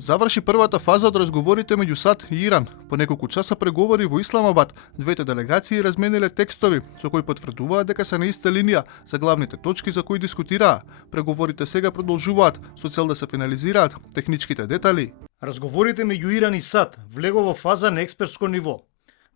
Заврши првата фаза од разговорите меѓу САД и Иран. По неколку часа преговори во Исламабад, двете делегации размениле текстови со кои потврдуваат дека се на иста линија за главните точки за кои дискутираа. Преговорите сега продолжуваат со цел да се финализираат техничките детали. Разговорите меѓу Иран и САД влегува во фаза на експертско ниво,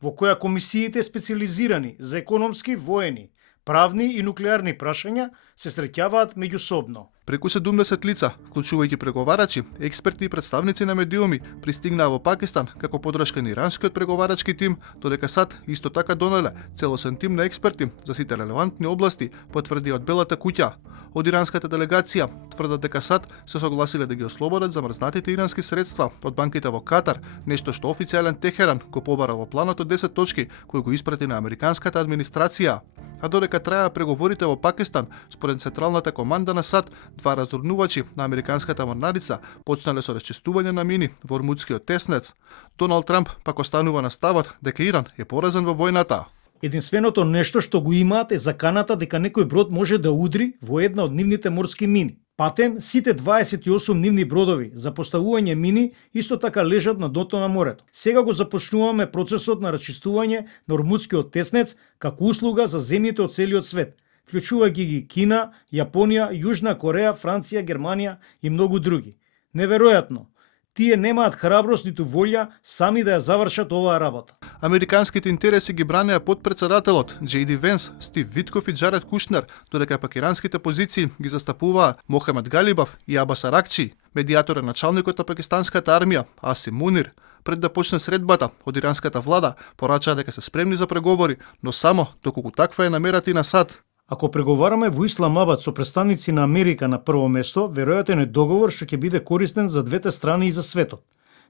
во која комисиите специализирани за економски, воени, правни и нуклеарни прашања се среќаваат меѓусобно. Преку 70 лица, вклучувајќи преговарачи, експерти и представници на медиуми, пристигнаа во Пакистан како подршка на иранскиот преговарачки тим, додека САД исто така донеле целосен тим на експерти за сите релевантни области, потврди од Белата куќа. Од иранската делегација тврдат дека САД се согласиле да ги ослободат замрзнатите ирански средства од банките во Катар, нешто што официјален Техеран го побара во планот од 10 точки кој го испрати на американската администрација. А додека траја преговорите во Пакистан, според Централната команда на САД, два разурнувачи на американската морнарица почнале со расчистување на мини во Ормудскиот теснец. Доналд Трамп пак останува на ставот дека Иран е поразен во војната. Единственото нешто што го имаат е заканата дека некој брод може да удри во една од нивните морски мини. Патем, сите 28 нивни бродови за поставување мини исто така лежат на дното на морето. Сега го започнуваме процесот на расчистување на Ормудскиот теснец како услуга за земјите од целиот свет, вклучувајќи ги Кина, Јапонија, Јужна Кореја, Франција, Германија и многу други. Неверојатно, тие немаат храброст ниту волја сами да ја завршат оваа работа. Американските интереси ги бранеа подпредседателот Џејди Венс, Стив Витков и Џаред Кушнер, додека пак иранските позиции ги застапуваа Мохамед Галибав и Абас Аракчи. Медијатор е началникот на пакистанската армија Асим Мунир. Пред да почне средбата, од иранската влада порачаа дека се спремни за преговори, но само доколку таква е намерата и на САД. Ако преговараме во Исламабад со представници на Америка на прво место, веројатен е договор што ќе биде користен за двете страни и за светот.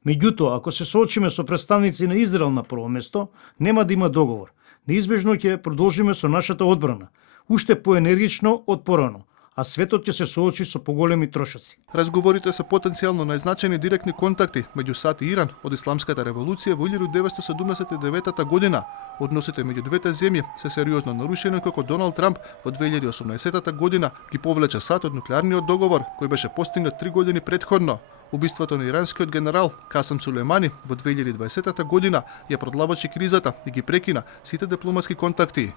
Меѓутоа, ако се соочиме со представници на Израел на прво место, нема да има договор. Неизбежно ќе продолжиме со нашата одбрана, уште поенергично од порано, а светот ќе се соочи со поголеми трошоци. Разговорите се потенцијално најзначајни директни контакти меѓу САД и Иран од Исламската револуција во 1979 година. Односите меѓу двете земји се сериозно нарушени како Доналд Трамп во 2018 година ги повлече САД од нуклеарниот договор кој беше постигнат 3 години претходно. Убиството на иранскиот генерал Касем Сулејмани во 2020 година ја продлабочи кризата и ги прекина сите дипломатски контакти.